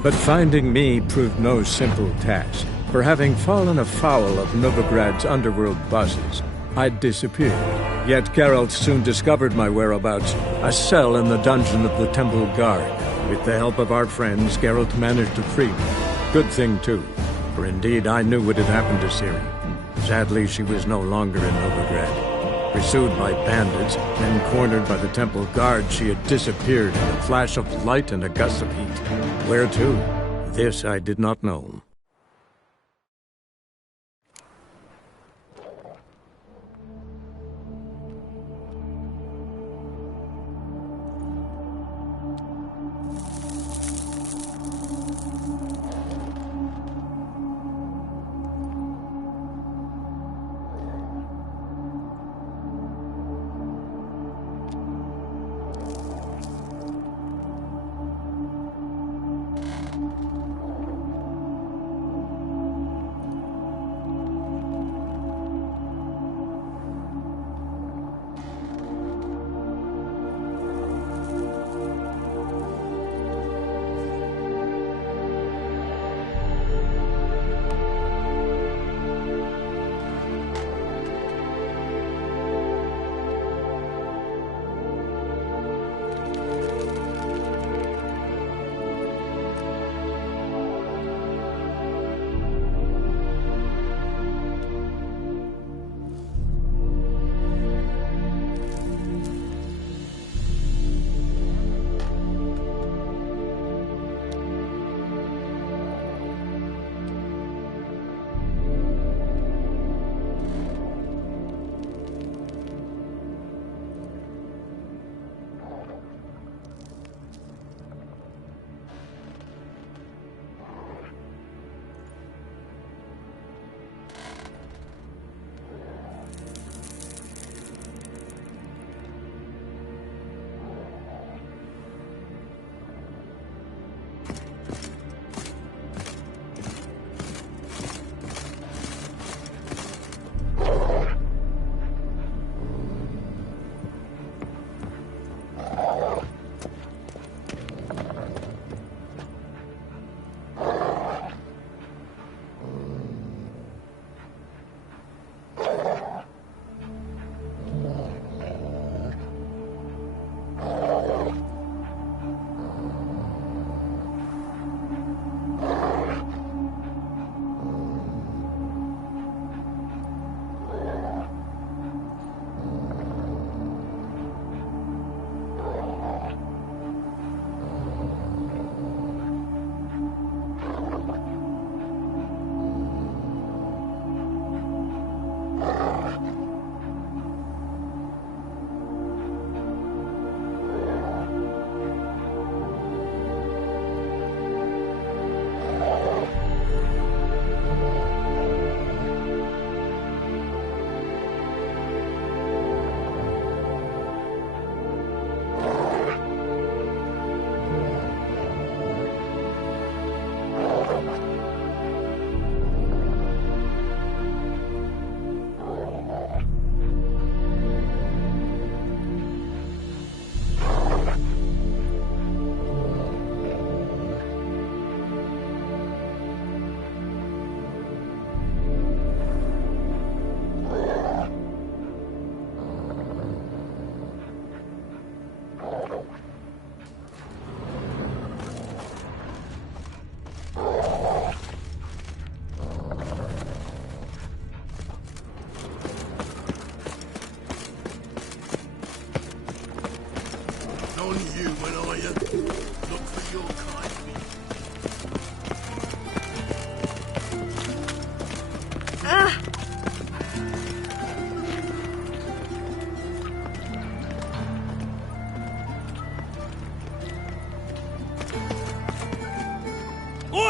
But finding me proved no simple task, for having fallen afoul of Novigrad's underworld bosses, I'd disappeared. Yet Geralt soon discovered my whereabouts, a cell in the dungeon of the Temple Guard. With the help of our friends, Geralt managed to free me. Good thing, too, for indeed I knew what had happened to Ciri. Sadly, she was no longer in Novigrad. Pursued by bandits, then cornered by the Temple Guard, she had disappeared in a flash of light and a gust of heat. Where to? This I did not know.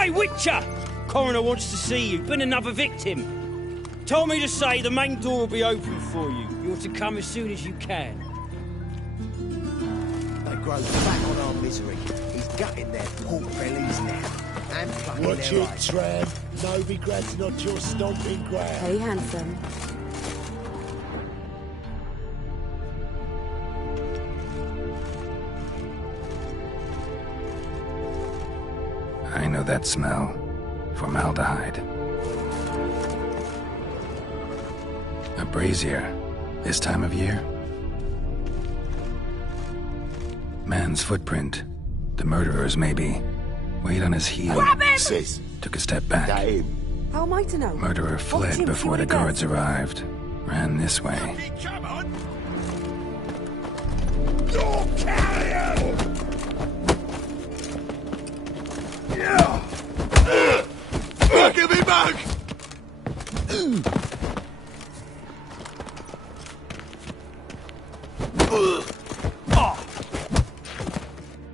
Oi, Witcher! Coroner wants to see you. Been another victim. Told me to say the main door will be open for you. You're to come as soon as you can. They grow fat on our misery. He's gutting their pork bellies now and plucking Watch their it, eyes. tram. Novigrad's not your stomping ground. Hey, handsome. I know that smell. Formaldehyde. A brazier. This time of year? Man's footprint. The murderer's maybe. Weight on his heel. Grab him! Sis, Took a step back. that him. How am I to know? Murderer Watch fled him, see before what the he does. guards arrived. Ran this way. Come on! You're carrier! Yeah! Give me back!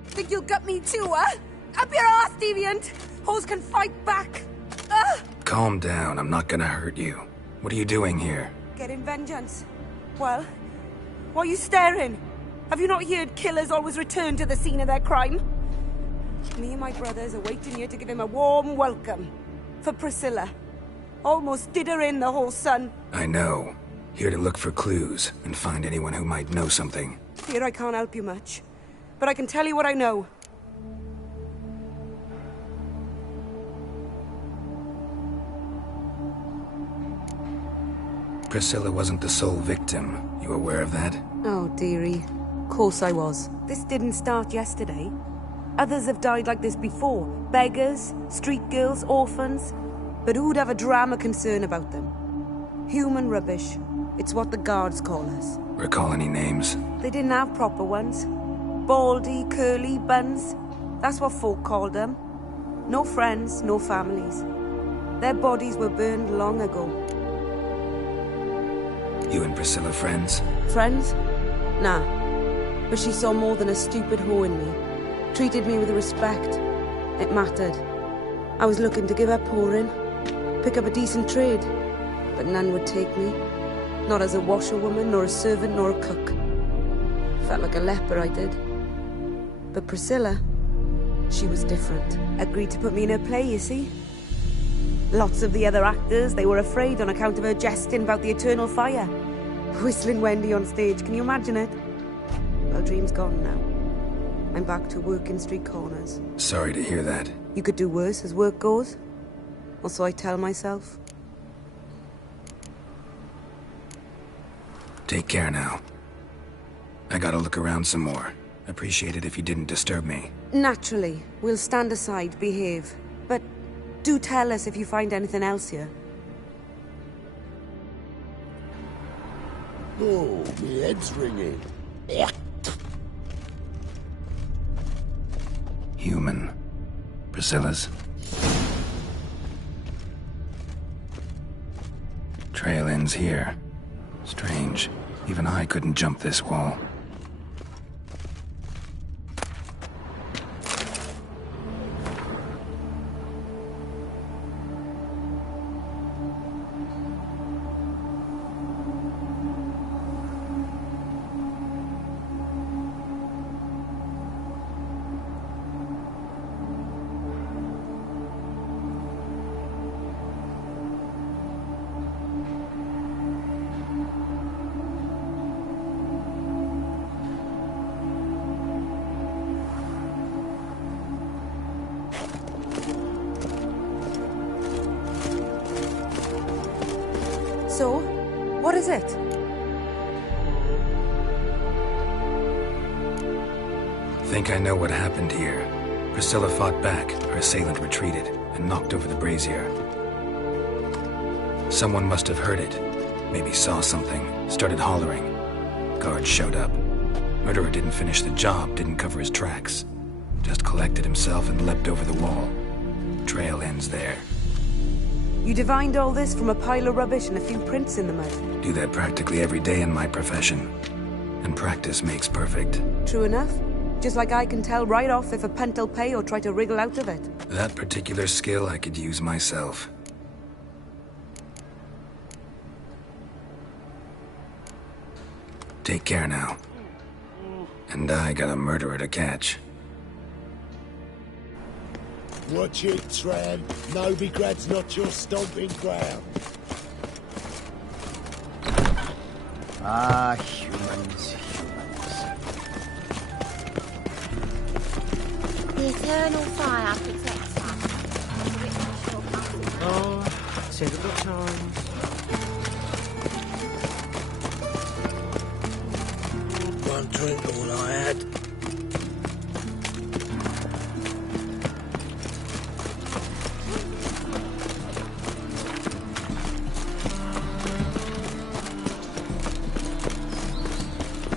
Think you'll gut me too, huh? Up your ass, deviant! Hoes can fight back! Calm down, I'm not gonna hurt you. What are you doing here? Getting vengeance. Well, why are you staring? Have you not heard killers always return to the scene of their crime? Me and my brothers are waiting here to give him a warm welcome. For Priscilla. Almost did her in, the whole son. I know. Here to look for clues and find anyone who might know something. Here I can't help you much. But I can tell you what I know. Priscilla wasn't the sole victim. You aware of that? Oh, dearie. Course I was. This didn't start yesterday. Others have died like this before. Beggars, street girls, orphans. But who'd have a drama concern about them? Human rubbish. It's what the guards call us. Recall any names? They didn't have proper ones. Baldy, curly, buns. That's what folk called them. No friends, no families. Their bodies were burned long ago. You and Priscilla friends? Friends? Nah. But she saw more than a stupid whore in me. Treated me with respect. It mattered. I was looking to give up whoring. Pick up a decent trade. But none would take me. Not as a washerwoman, nor a servant, nor a cook. Felt like a leper, I did. But Priscilla, she was different. Agreed to put me in her play, you see. Lots of the other actors, they were afraid on account of her jesting about the eternal fire. Whistling Wendy on stage, can you imagine it? Well, dream's gone now. I'm back to working street corners. Sorry to hear that. You could do worse as work goes. Or so I tell myself. Take care now. I gotta look around some more. Appreciate it if you didn't disturb me. Naturally, we'll stand aside, behave. But do tell us if you find anything else here. Oh, my head's ringing. Human. Priscilla's. Trail ends here. Strange. Even I couldn't jump this wall. So, what is it? Think I know what happened here. Priscilla fought back, her assailant retreated, and knocked over the brazier. Someone must have heard it. Maybe saw something, started hollering. Guards showed up. Murderer didn't finish the job, didn't cover his tracks. Just collected himself and leapt over the wall. Trail ends there. You divined all this from a pile of rubbish and a few prints in the mud. Do that practically every day in my profession. And practice makes perfect. True enough. Just like I can tell right off if a punt'll pay or try to wriggle out of it. That particular skill I could use myself. Take care now. And I got a murderer to catch. Watch it, tramp. Novigrad's not your stomping ground. Ah, humans. The eternal fire protects us. Oh, typical times. One drink, all I had.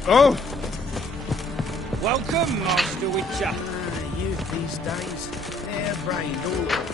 Oh! Welcome, Master Witcher. Youth these days, hair-brained all.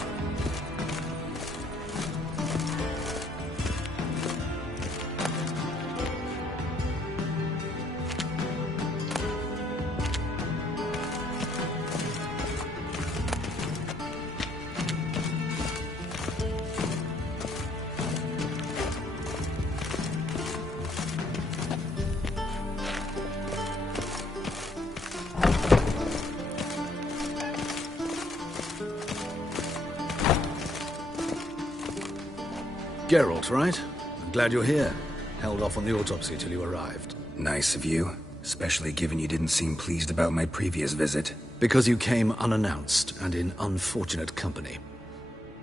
Geralt, right? I'm glad you're here. Held off on the autopsy till you arrived. Nice of you, especially given you didn't seem pleased about my previous visit. Because you came unannounced and in unfortunate company.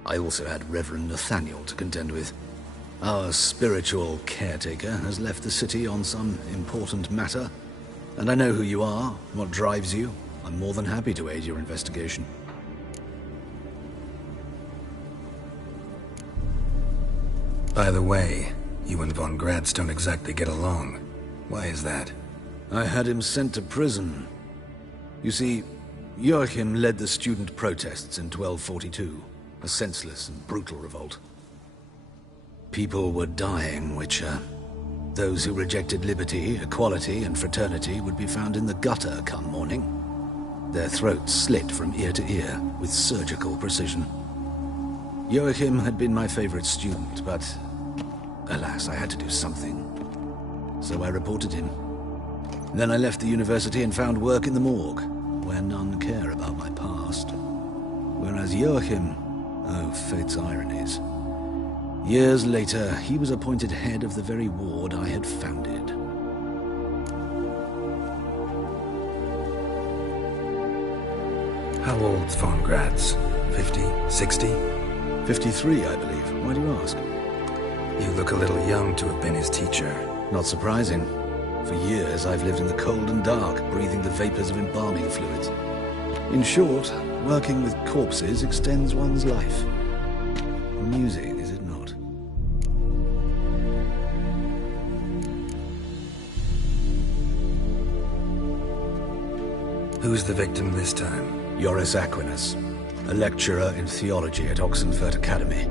I also had Reverend Nathaniel to contend with. Our spiritual caretaker has left the city on some important matter, and I know who you are, what drives you. I'm more than happy to aid your investigation. By the way, you and Von Gratz don't exactly get along. Why is that? I had him sent to prison. You see, Joachim led the student protests in 1242, a senseless and brutal revolt. People were dying, Witcher. Those who rejected liberty, equality, and fraternity would be found in the gutter come morning. Their throats slit from ear to ear with surgical precision. Joachim had been my favorite student, but alas, I had to do something. So I reported him. Then I left the university and found work in the morgue, where none care about my past. Whereas Joachim, oh, fate's ironies. Years later, he was appointed head of the very ward I had founded. How old's Von Gratz? 50? 60? 53, I believe. Why do you ask? You look a little young to have been his teacher. Not surprising. For years, I've lived in the cold and dark, breathing the vapors of embalming fluids. In short, working with corpses extends one's life. Amusing, is it not? Who's the victim this time? Joris Aquinas, a lecturer in theology at Oxenfurt Academy.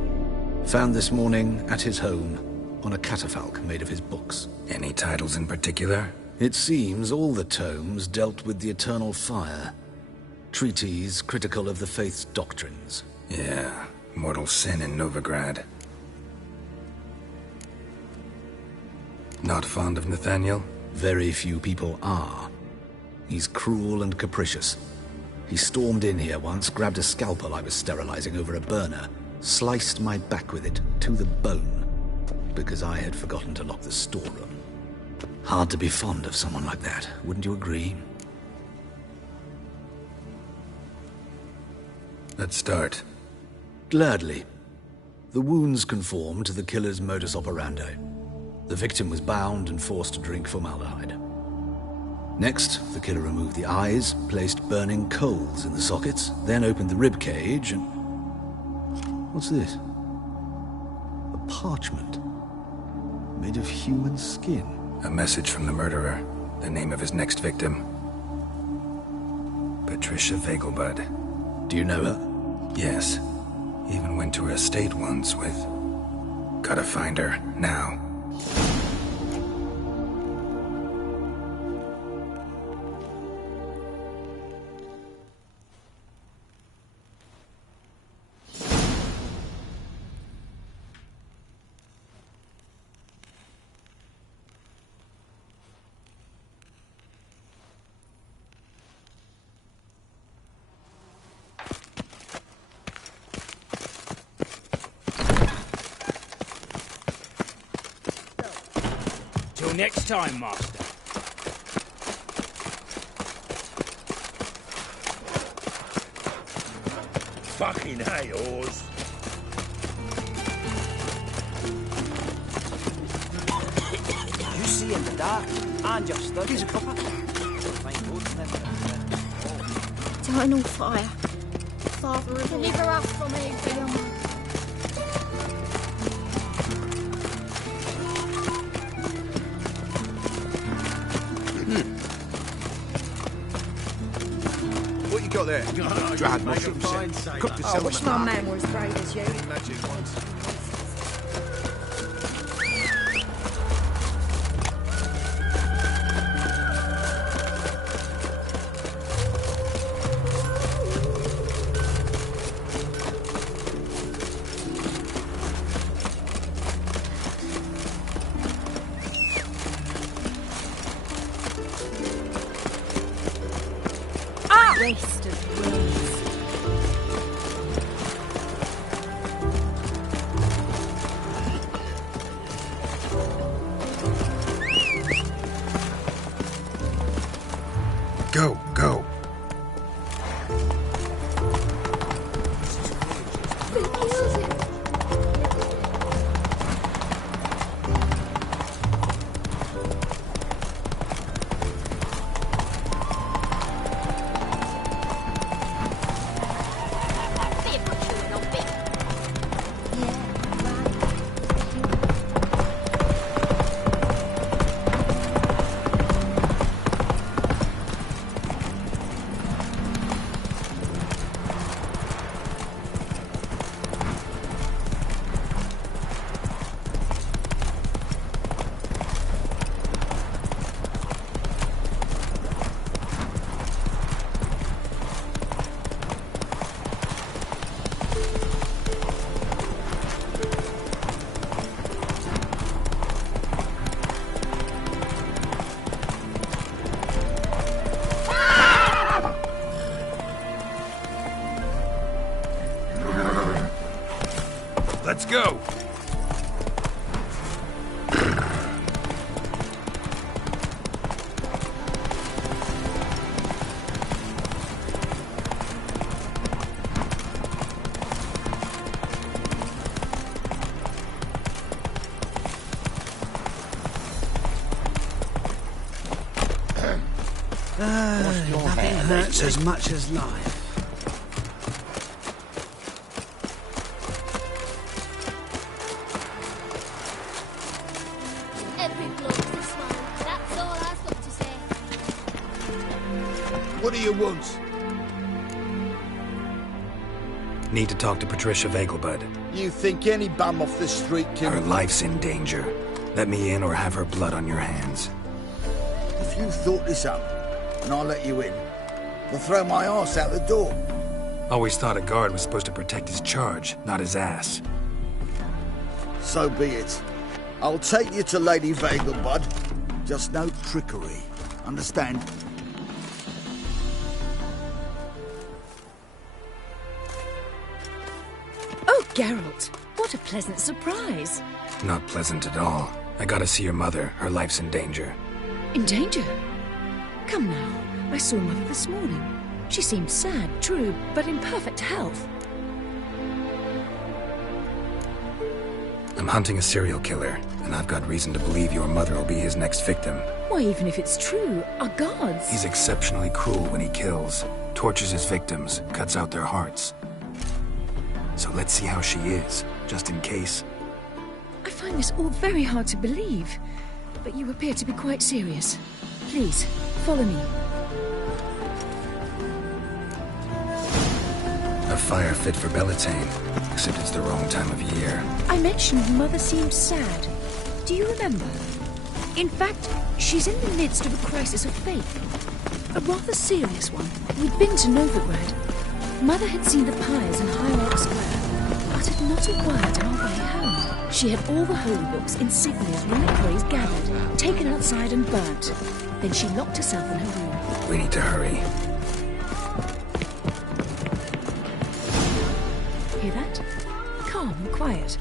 Found this morning at his home on a catafalque made of his books. Any titles in particular? It seems all the tomes dealt with the eternal fire. Treatises critical of the faith's doctrines. Yeah, mortal sin in Novigrad. Not fond of Nathaniel? Very few people are. He's cruel and capricious. He stormed in here once, grabbed a scalpel I was sterilizing over a burner, sliced my back with it to the bone, because I had forgotten to lock the storeroom. Hard to be fond of someone like that, wouldn't you agree? Let's start. Gladly. The wounds conform to the killer's modus operandi. The victim was bound and forced to drink formaldehyde. Next, the killer removed the eyes, placed burning coals in the sockets, then opened the rib cage and... What's this? A parchment made of human skin. A message from the murderer. The name of his next victim. Patricia Vegelbud. Do you know her? Yes. Even went to her estate once with... Gotta find her, now. Till next time, Master. Fucking hay, oars. You see in the dark, and you're stuck. Here's a copper. Eternal fire. Father of deliver us from evil. What you got there? Dried mushrooms. Cooked to I sell wish my man were as brave as you. Magic ones. Waste of words. Go, go. Let's go. Nothing hurts as much as life. Every bloke's a smile. That's all I've got to say. What do you want? Need to talk to Patricia Vegelbud. You think any bum off the street can... Her life's in danger. Let me in or have her blood on your hands. If you thought this up, and I'll let you in, I'll throw my arse out the door. Always thought a guard was supposed to protect his charge, not his ass. So be it. I'll take you to Lady Vegelbud. Just no trickery. Understand? Oh, Geralt, what a pleasant surprise. Not pleasant at all. I gotta see your mother. Her life's in danger. In danger? Come now, I saw Mother this morning. She seemed sad, true, but in perfect health. I'm hunting a serial killer, and I've got reason to believe your mother will be his next victim. Why, even if it's true, our gods... He's exceptionally cruel when he kills, tortures his victims, cuts out their hearts. So let's see how she is, just in case. I find this all very hard to believe, but you appear to be quite serious. Please, follow me. A fire fit for Bellatane, except it's the wrong time of year. I mentioned Mother seemed sad. Do you remember? In fact, she's in the midst of a crisis of faith. A rather serious one. We'd been to Novigrad. Mother had seen the pyres in High Oak Square, uttered not a word on our way home. She had all the holy books, insignias, reliquaries gathered, taken outside and burnt. Then she locked herself in her room. We need to hurry. Hear that? Calm and quiet.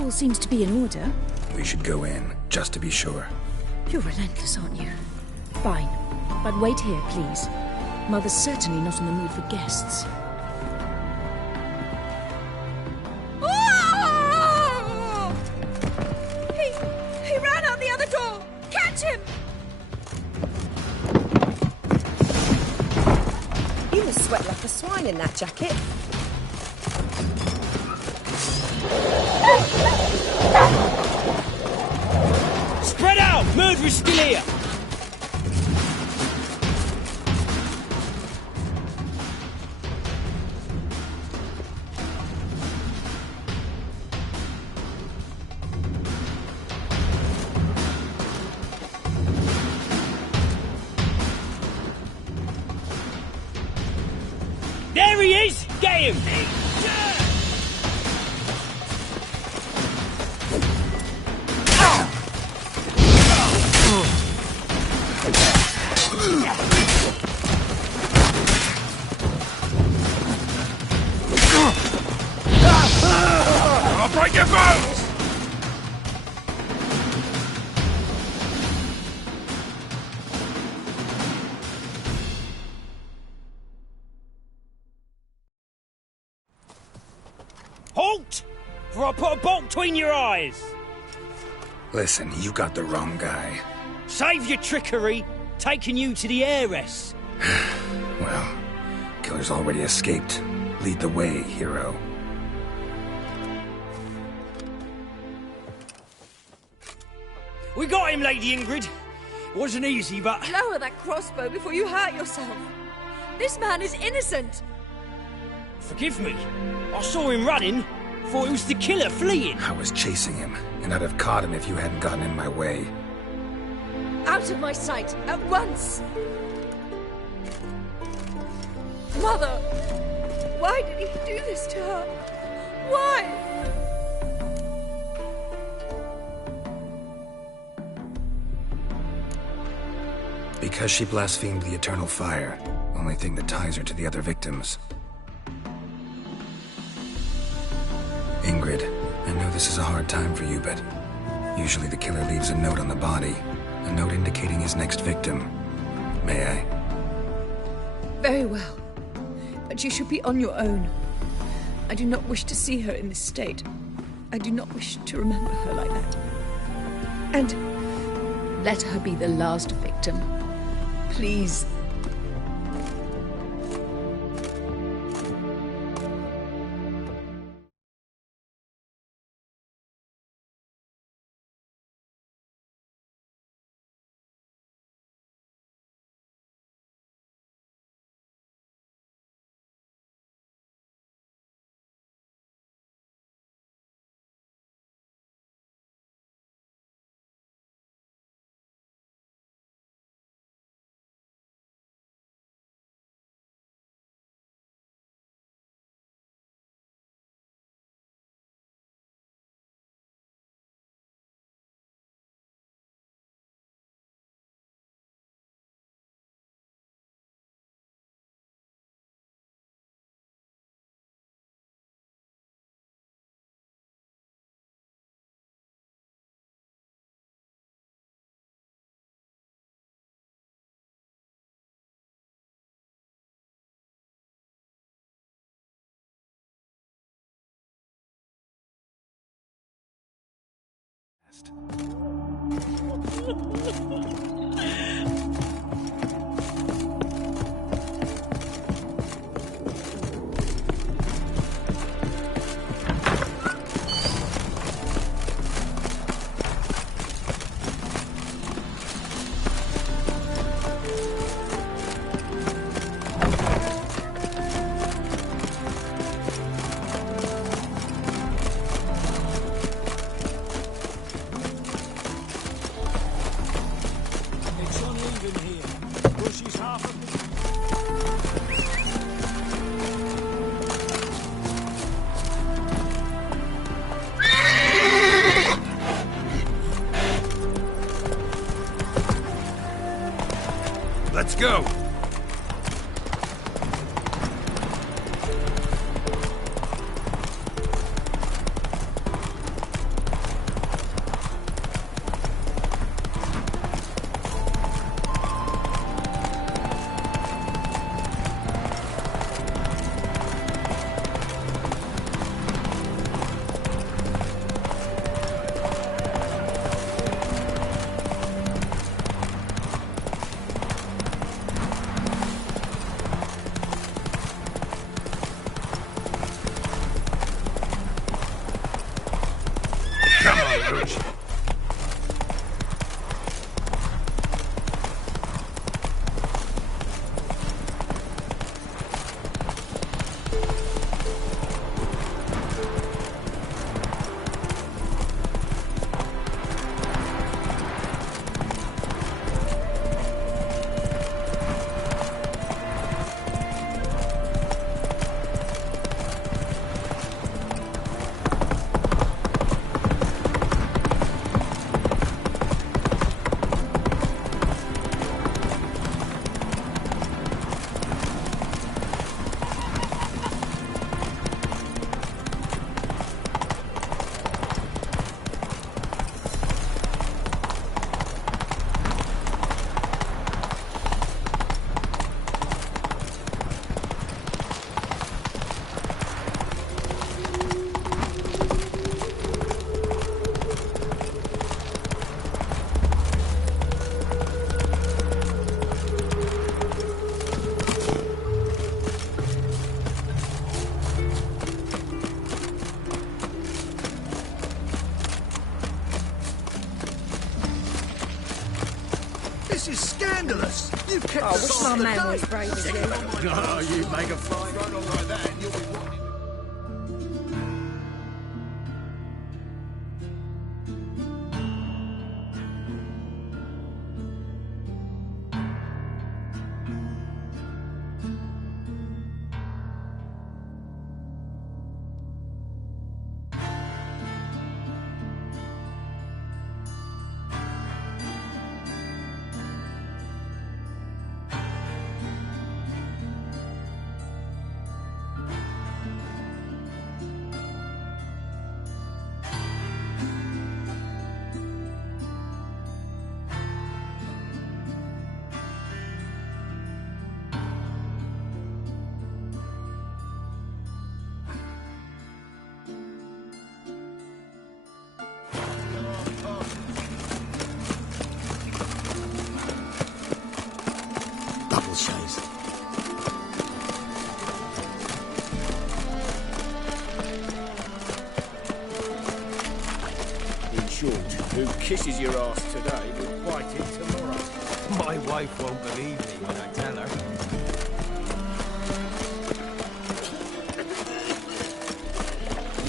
All seems to be in order. We should go in, just to be sure. You're relentless, aren't you? Fine. But wait here, please. Mother's certainly not in the mood for guests. Oh! He ran out the other door! Catch him! You must sweat like a swine in that jacket. Spread out! Murderer's still here! There he is! Get him! I'll break your bones! Halt! For I put a bolt between your eyes! Listen, you got the wrong guy. Save your trickery, taking you to the heiress. Well, killer's already escaped. Lead the way, hero. We got him, Lady Ingrid. Wasn't easy, but... Lower that crossbow before you hurt yourself. This man is innocent. Forgive me. I saw him running. Thought it was the killer fleeing. I was chasing him, and I'd have caught him if you hadn't gotten in my way. Out of my sight, at once! Mother! Why did he do this to her? Why? Because she blasphemed the eternal fire. Only thing that ties her to the other victims. Ingrid, I know this is a hard time for you, but usually the killer leaves a note on the body. A note indicating his next victim. May I? Very well. But you should be on your own. I do not wish to see her in this state. I do not wish to remember her like that. And let her be the last victim. Please. This is scandalous. You've kept Oh, us wish on my the man day. was brave as you. Oh, you make a fine run on like that and you'll be wanting... Double shades. In short, who kisses your ass today will bite it tomorrow. My wife won't believe me when I tell her.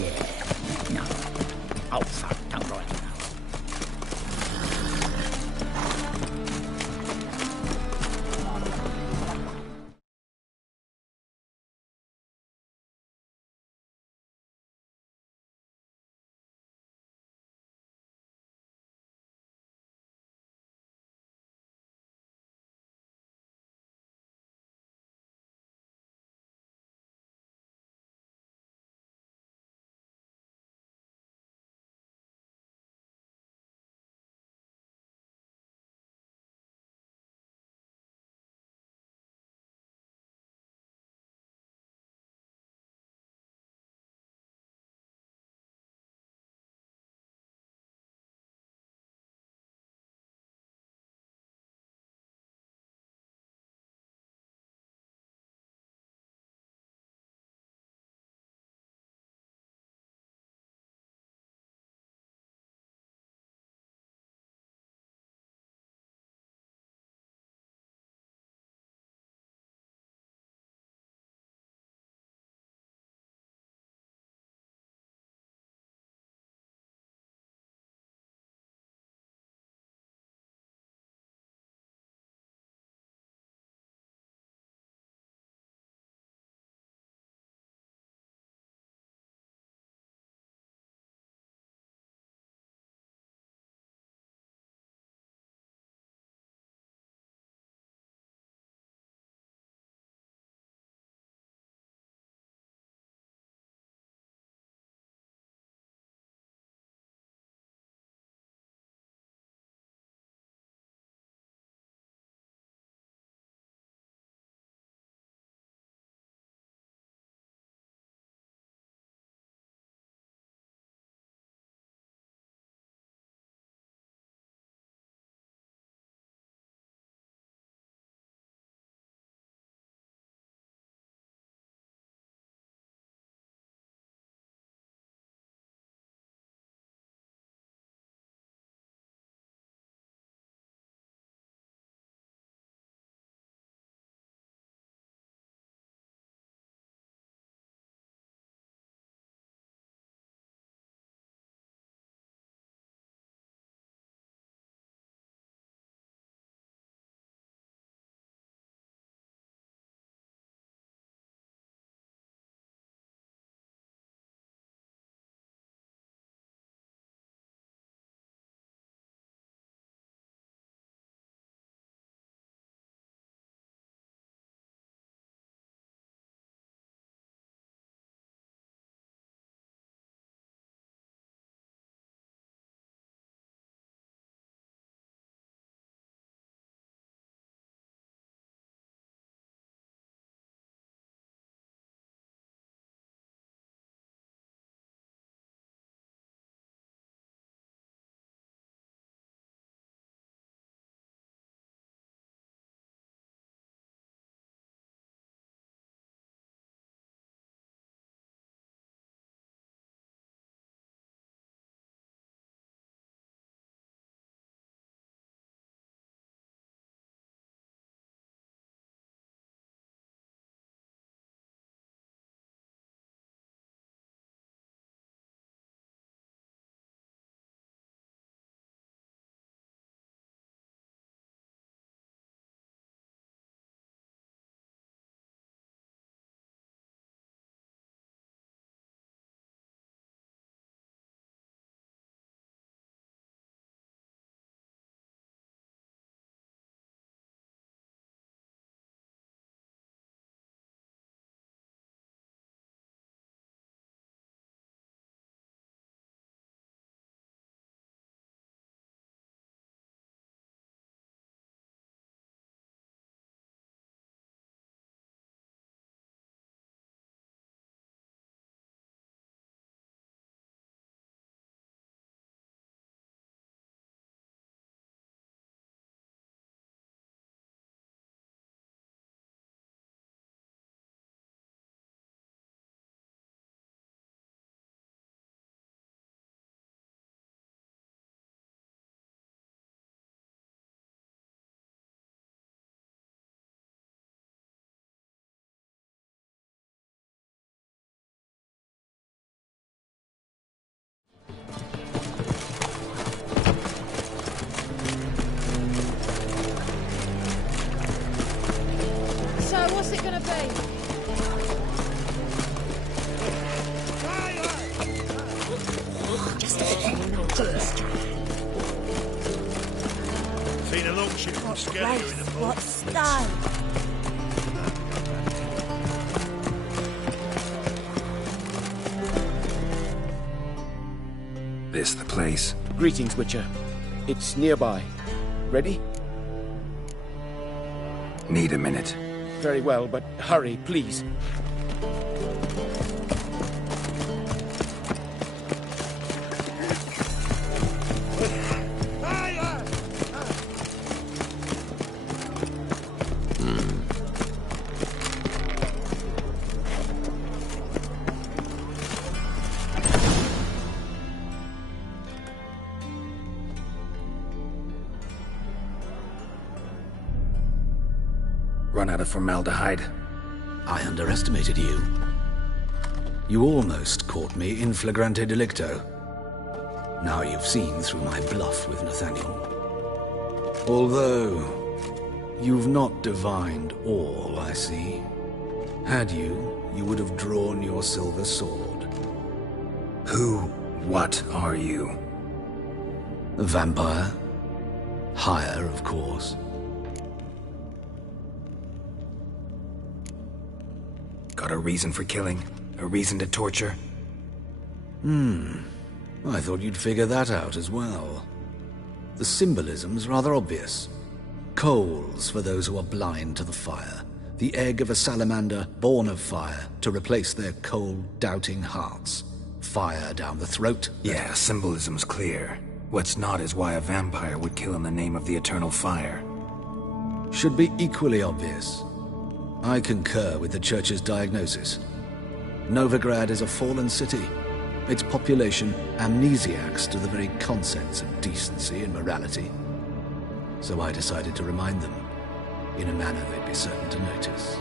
Yeah. No. Oh, fuck. Don't write it. What grace, what style. This the place? Greetings, Witcher. It's nearby. Ready? Need a minute. Very well, but hurry, please. Run out of formaldehyde. I underestimated you. You almost caught me in flagrante delicto. Now you've seen through my bluff with Nathaniel. Although, you've not divined all, I see. Had you, you would have drawn your silver sword. What are you? A vampire. Higher, of course. Got a reason for killing? A reason to torture? I thought you'd figure that out as well. The symbolism's rather obvious. Coals for those who are blind to the fire. The egg of a salamander born of fire to replace their cold, doubting hearts. Fire down the throat. Yeah, symbolism's clear. What's not is why a vampire would kill in the name of the eternal fire. Should be equally obvious. I concur with the Church's diagnosis. Novigrad is a fallen city. Its population amnesiacs to the very concepts of decency and morality. So I decided to remind them, in a manner they'd be certain to notice.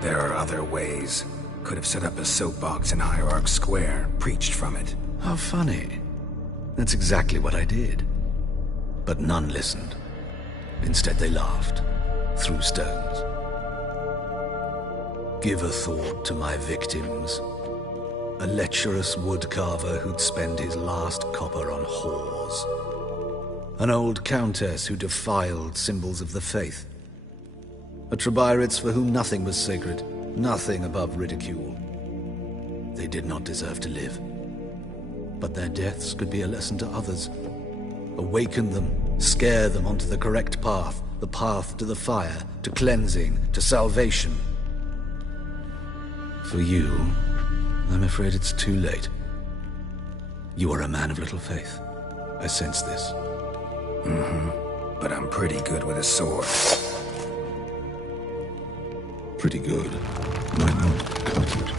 There are other ways. Could have set up a soapbox in Hierarch Square, preached from it. How funny. That's exactly what I did. But none listened. Instead they laughed, threw stones. Give a thought to my victims. A lecherous woodcarver who'd spend his last copper on whores. An old countess who defiled symbols of the faith. A Trebirates for whom nothing was sacred, nothing above ridicule. They did not deserve to live. But their deaths could be a lesson to others. Awaken them, scare them onto the correct path, the path to the fire, to cleansing, to salvation. For you, I'm afraid it's too late. You are a man of little faith. I sense this. But I'm pretty good with a sword. Pretty good. Might not cut it.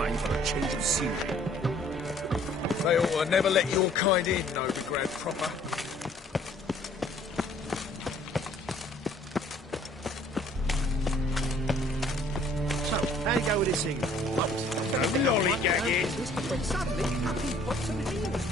time for a change of scenery. They ought to never let your kind in, Novigrad proper. So, how you go with this thing? No lollygagging. Suddenly, up he pops and heals.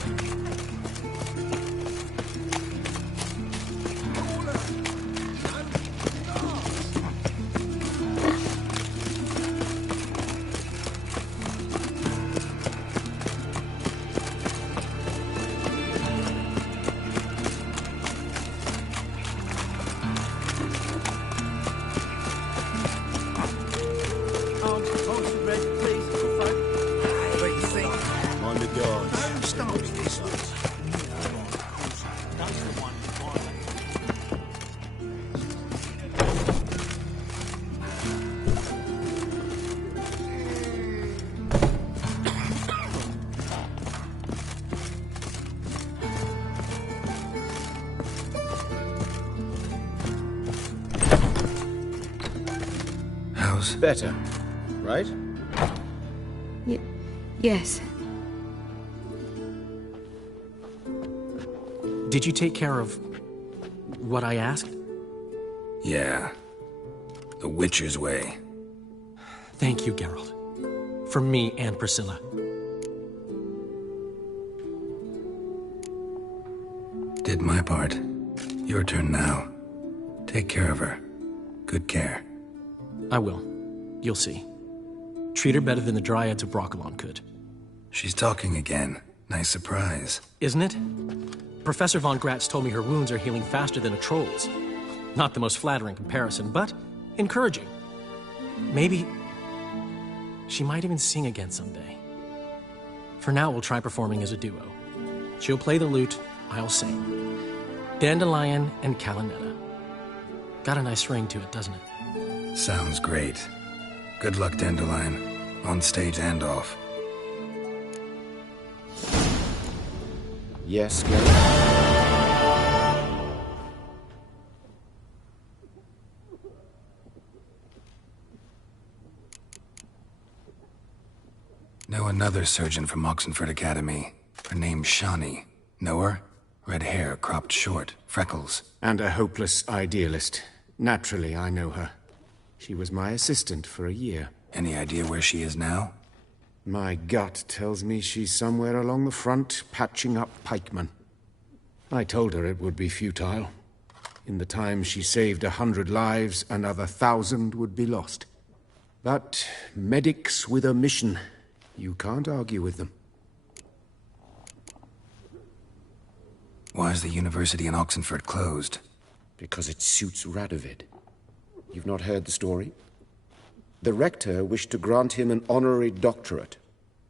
Better, right? Yes. Did you take care of what I asked? Yeah. The Witcher's way. Thank you, Geralt. From me and Priscilla. Did my part. Your turn now. Take care of her. Good care. I will. You'll see. Treat her better than the Dryads of Broccolon could. She's talking again. Nice surprise. Isn't it? Professor von Gratz told me her wounds are healing faster than a troll's. Not the most flattering comparison, but encouraging. Maybe she might even sing again someday. For now, we'll try performing as a duo. She'll play the lute, I'll sing. Dandelion and Calinetta. Got a nice ring to it, doesn't it? Sounds great. Good luck, Dandelion. On stage and off. Yes, Geralt? Know another surgeon from Oxenford Academy. Her name's Shani. Know her? Red hair, cropped short, freckles. And a hopeless idealist. Naturally, I know her. She was my assistant for a year. Any idea where she is now? My gut tells me she's somewhere along the front, patching up pikemen. I told her it would be futile. In the time she saved 100 lives, another 1,000 would be lost. But medics with a mission, you can't argue with them. Why is the university in Oxenford closed? Because it suits Radovid. You've not heard the story? The rector wished to grant him an honorary doctorate.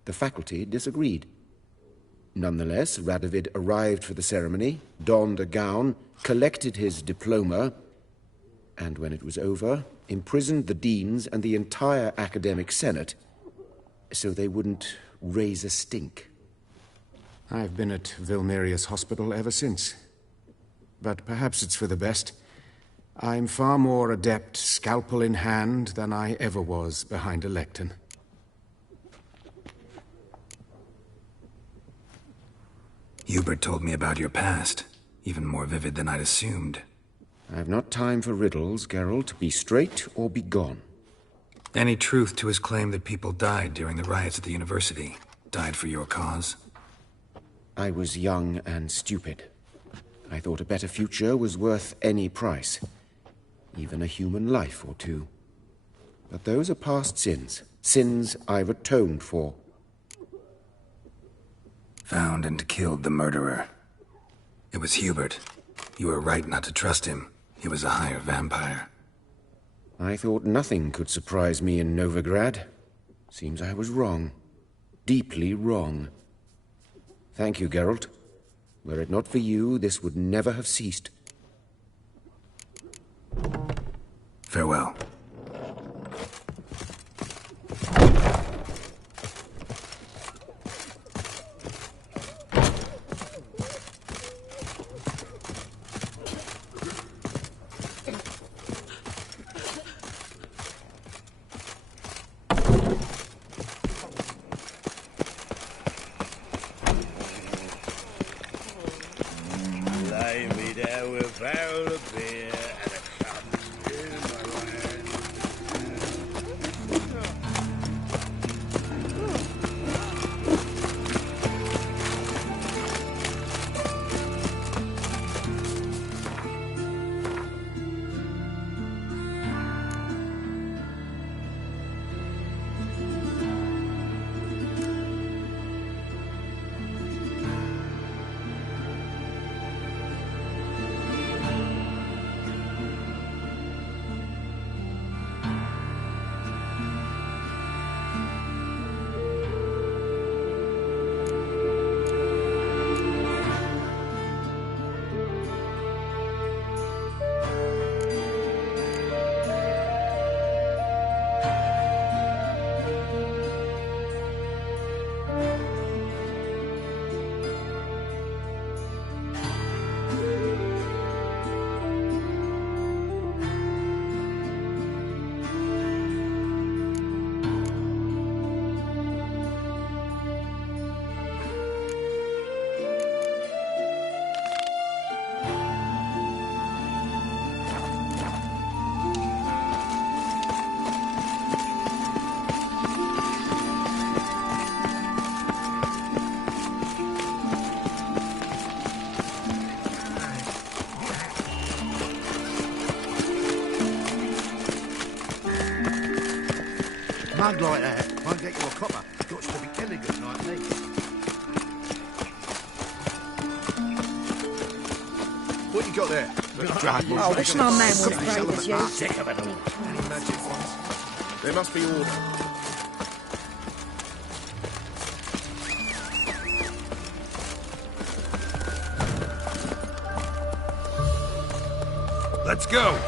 The faculty disagreed. Nonetheless, Radovid arrived for the ceremony, donned a gown, collected his diploma, and when it was over, imprisoned the deans and the entire academic senate so they wouldn't raise a stink. I've been at Vilmerius Hospital ever since. But perhaps it's for the best. I'm far more adept, scalpel in hand, than I ever was behind a lectern. Hubert told me about your past, even more vivid than I'd assumed. I've not time for riddles, Geralt. Be straight or be gone. Any truth to his claim that people died during the riots at the university? Died for your cause? I was young and stupid. I thought a better future was worth any price. Even a human life or two. But those are past sins. Sins I've atoned for. Found and killed the murderer. It was Hubert. You were right not to trust him. He was a higher vampire. I thought nothing could surprise me in Novigrad. Seems I was wrong. Deeply wrong. Thank you, Geralt. Were it not for you, this would never have ceased. Farewell. barrel of beer and a cup in my right hand. Mug like that won't get you a copper. Got to be elegant like me. What you got there? I wish my man was as brave as you. Sick of it all. Any magic ones? There must be order. Let's go!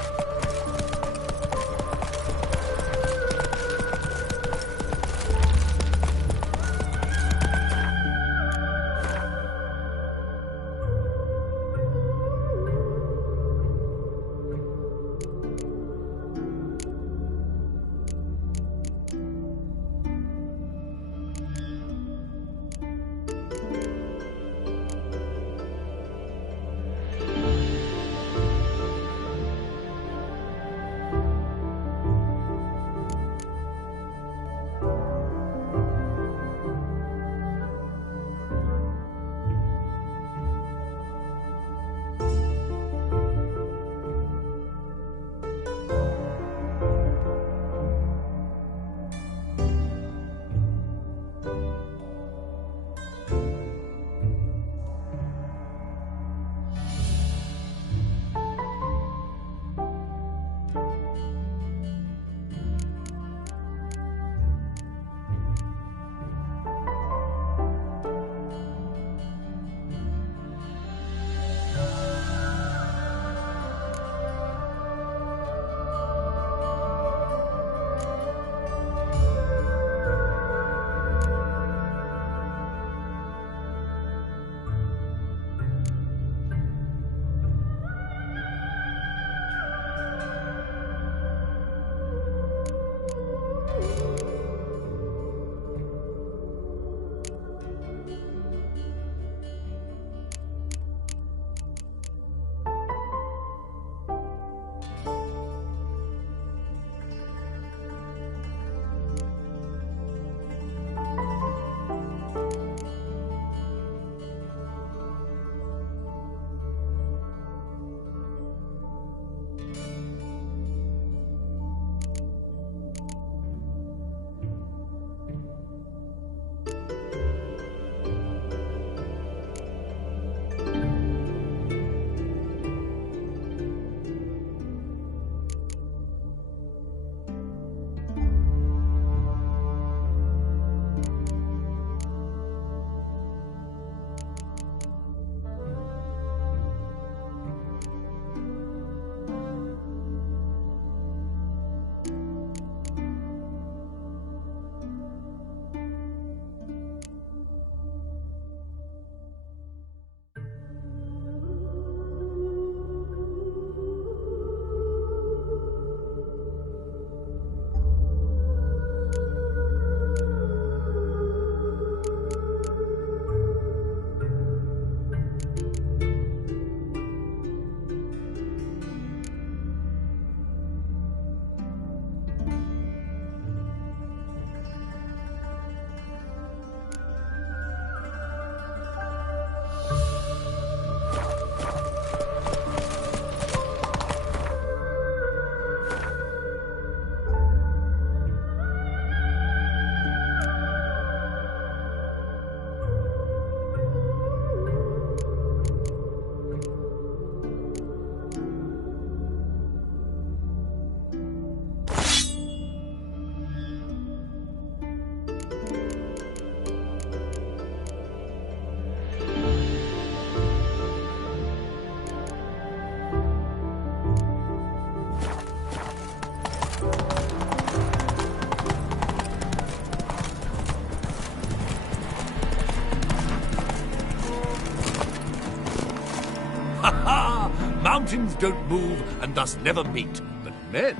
mountains don't move and thus never meet, but men.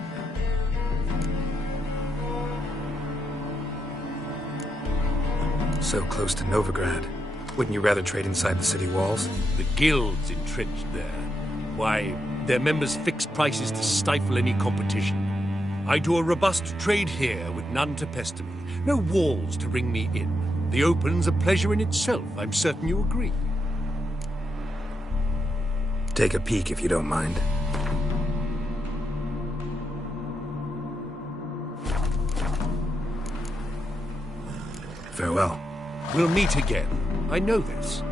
So close to Novigrad. Wouldn't you rather trade inside the city walls? The guild's entrenched there. Why, their members fix prices to stifle any competition. I do a robust trade here with none to pester me. No walls to ring me in. The open's a pleasure in itself. I'm certain you agree. Take a peek if you don't mind. Farewell. We'll meet again. I know this.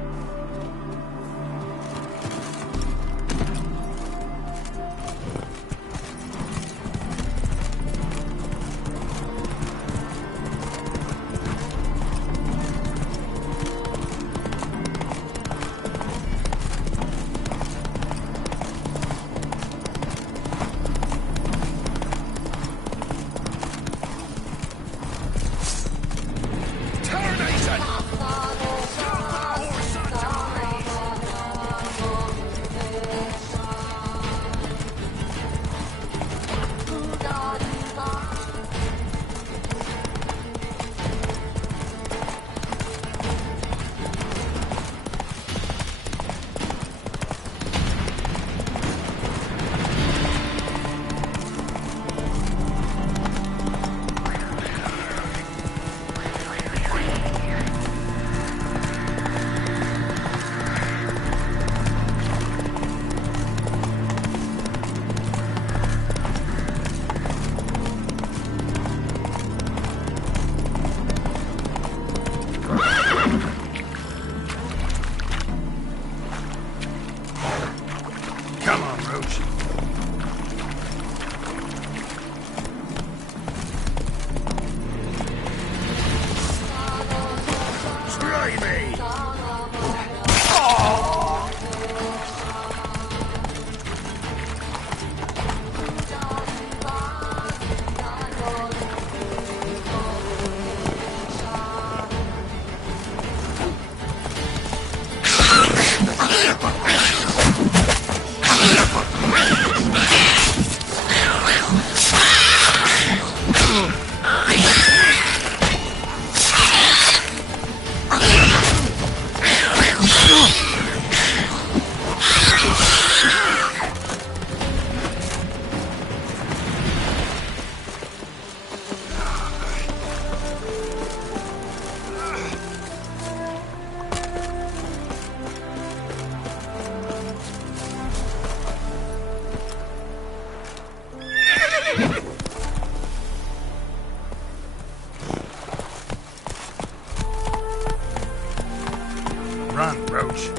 Run, Roach.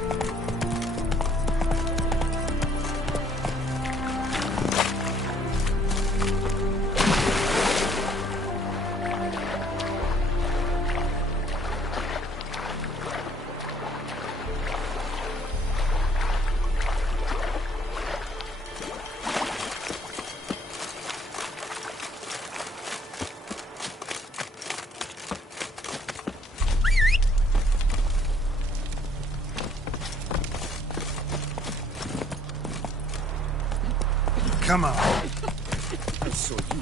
Come on. I saw you.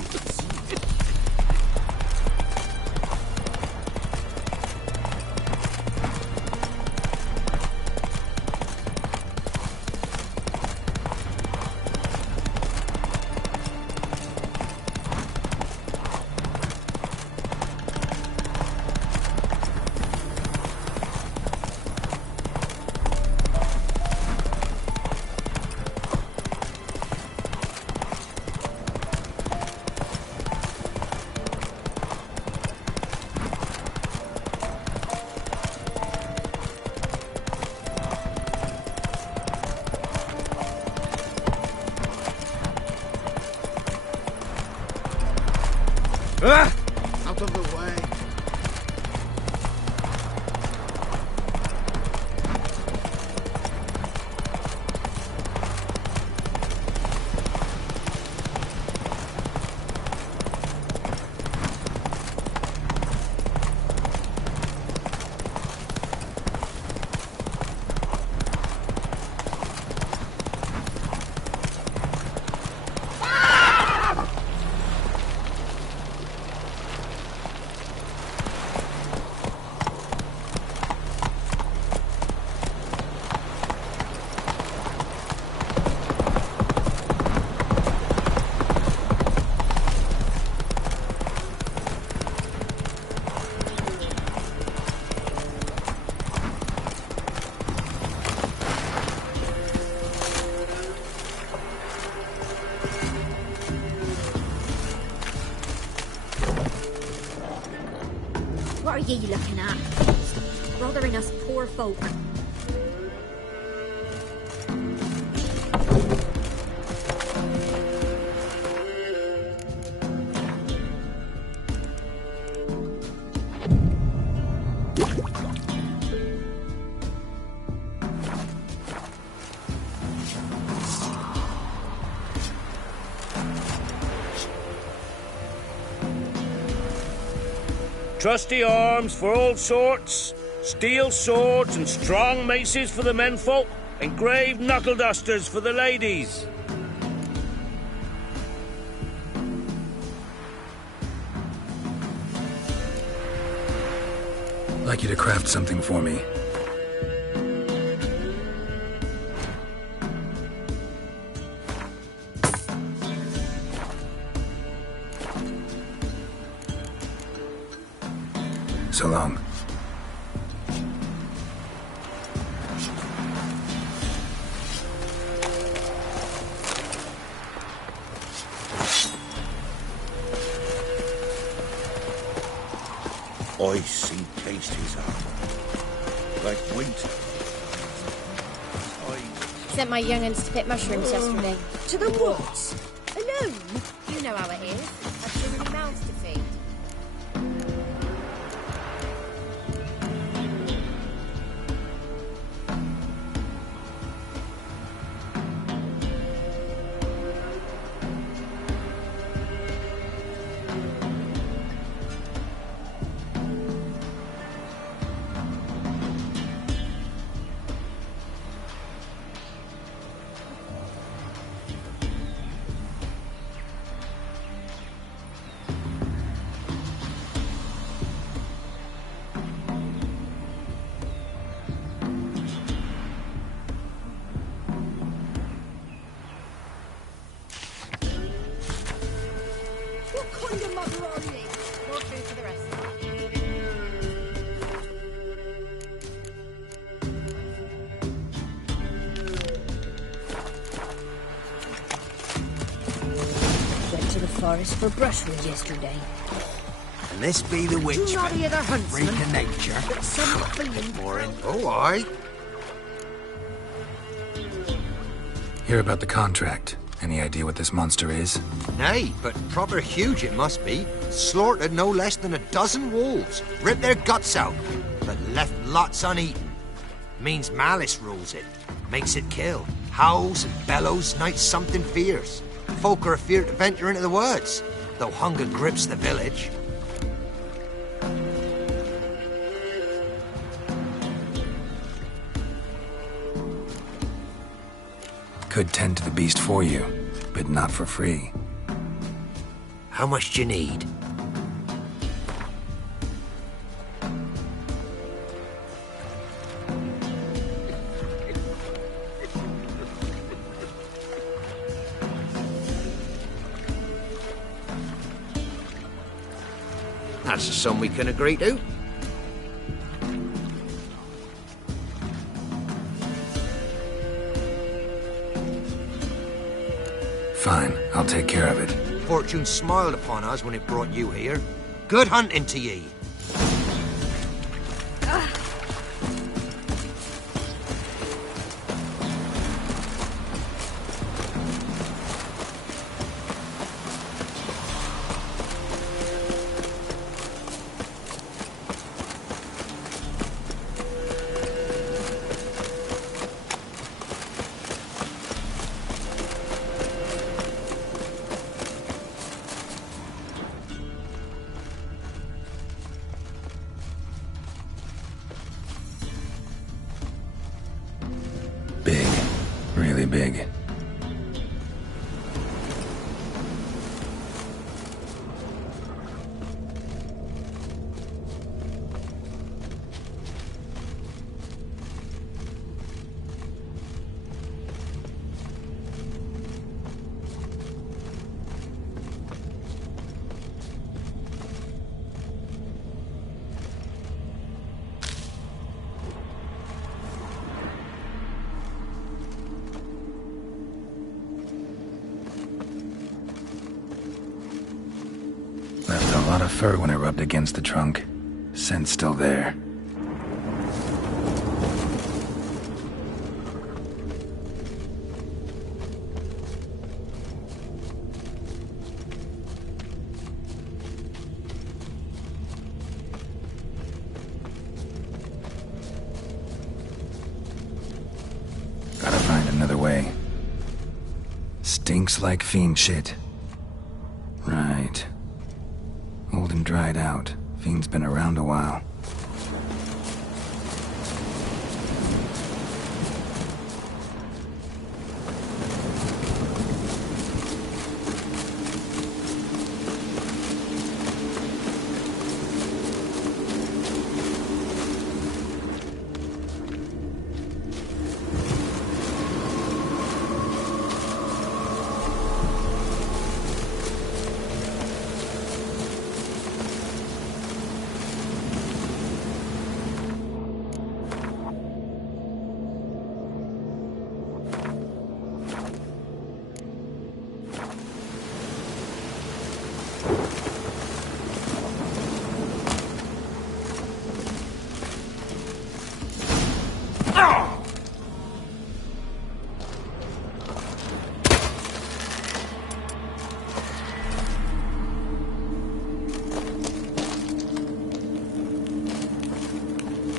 What are ye looking at? Bothering us poor folk. Trusty arms for all sorts, steel swords and strong maces for the menfolk, engraved knuckle dusters for the ladies. I'd like you to craft something for me. So long. Icy taste his armor. Like winter. Sent my young'uns to pick mushrooms yesterday. To the woods? Alone? You know how it is. I've too many mouths to feed. What kind of mother are you? More food for the rest. Went to the forest for brushwood yesterday. And this be the witch. Do not hear the huntsman. Freak of nature. But some feeling. Boring. Oh, aye. Hear about the contract. Any idea what this monster is? Nay, but proper huge it must be. Slaughtered no less than a dozen wolves. Ripped their guts out, but left lots uneaten. Means malice rules it. Makes it kill. Howls and bellows, nights something fierce. Folk are afeard to venture into the woods, though hunger grips the village. Could tend to the beast for you, but not for free. How much do you need? That's a sum we can agree to. Fine, I'll take care of it. Fortune smiled upon us when it brought you here. Good hunting to ye. Big. Really big. Left a lot of fur when it rubbed against the trunk. scent's still there. Gotta find another way. Stinks like fiend shit. Right. Old and dried out. Fiend's been around a while.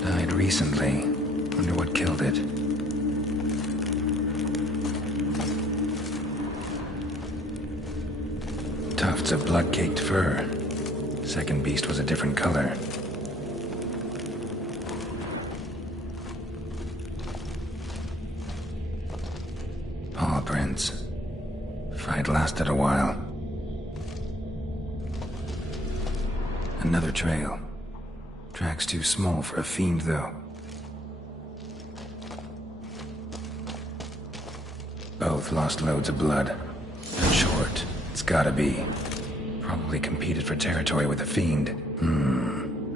Died recently. Wonder what killed it. Tufts of blood-caked fur. Second beast was a different color. Paw prints. Fight lasted a while. Another trail. Track's too small for a fiend, though. Both lost loads of blood. And short. It's gotta be. Probably competed for territory with a fiend.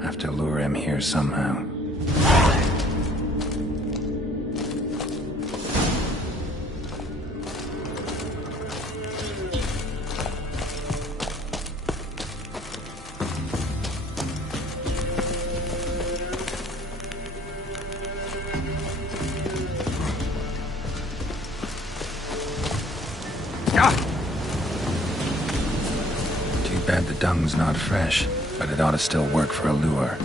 Have to lure him here somehow. Bad the dung's not fresh, but it ought to still work for a lure.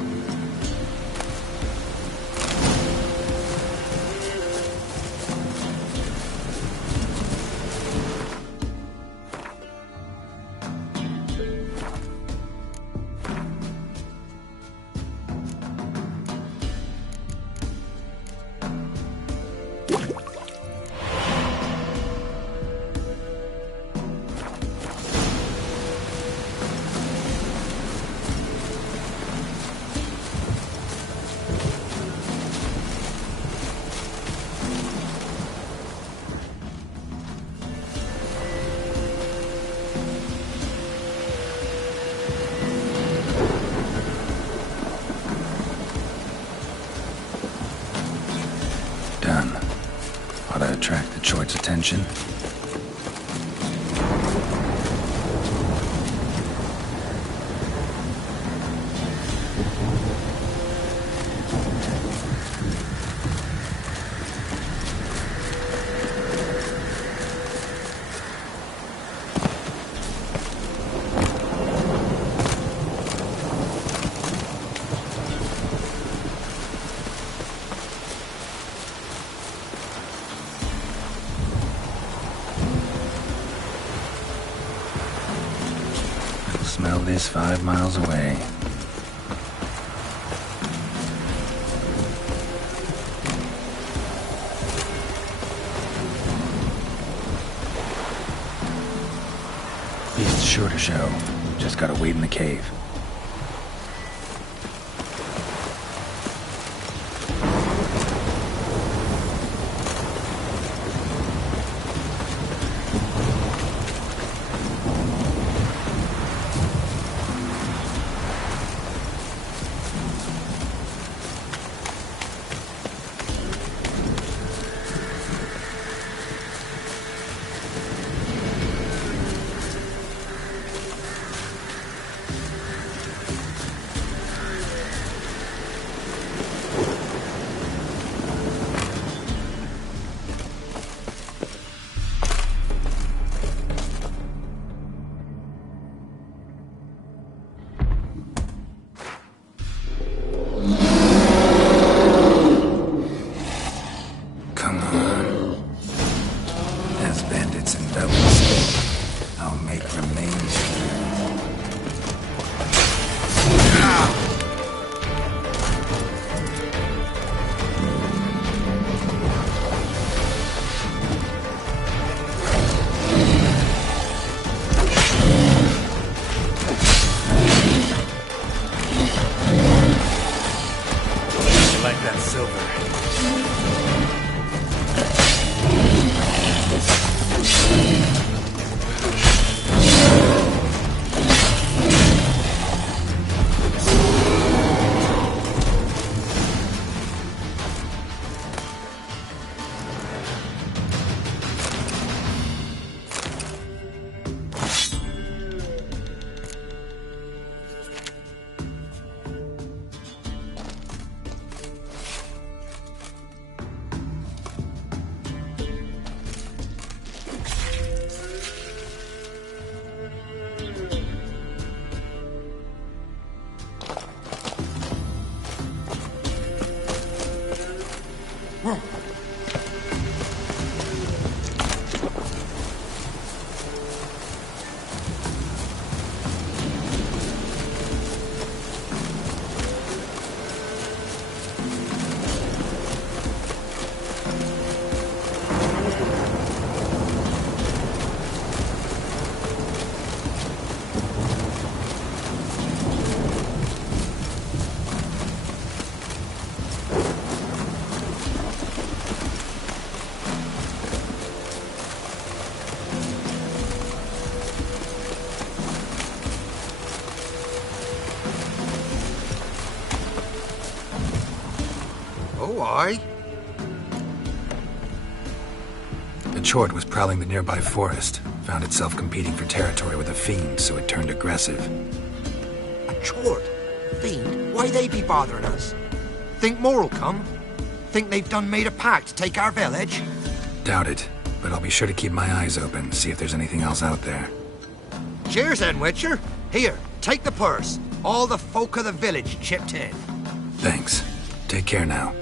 Ought to attract the choit's attention. Smell this 5 miles away. Beast's sure to show. Just gotta wait in the cave. Oh, aye. A chort was prowling the nearby forest. Found itself competing for territory with a fiend, so it turned aggressive. A chort? Fiend? Why they be bothering us? Think more'll come? Think they've done made a pact to take our village? Doubt it, but I'll be sure to keep my eyes open, see if there's anything else out there. Cheers then, Witcher. Here, take the purse. All the folk of the village chipped in. Thanks. Take care now.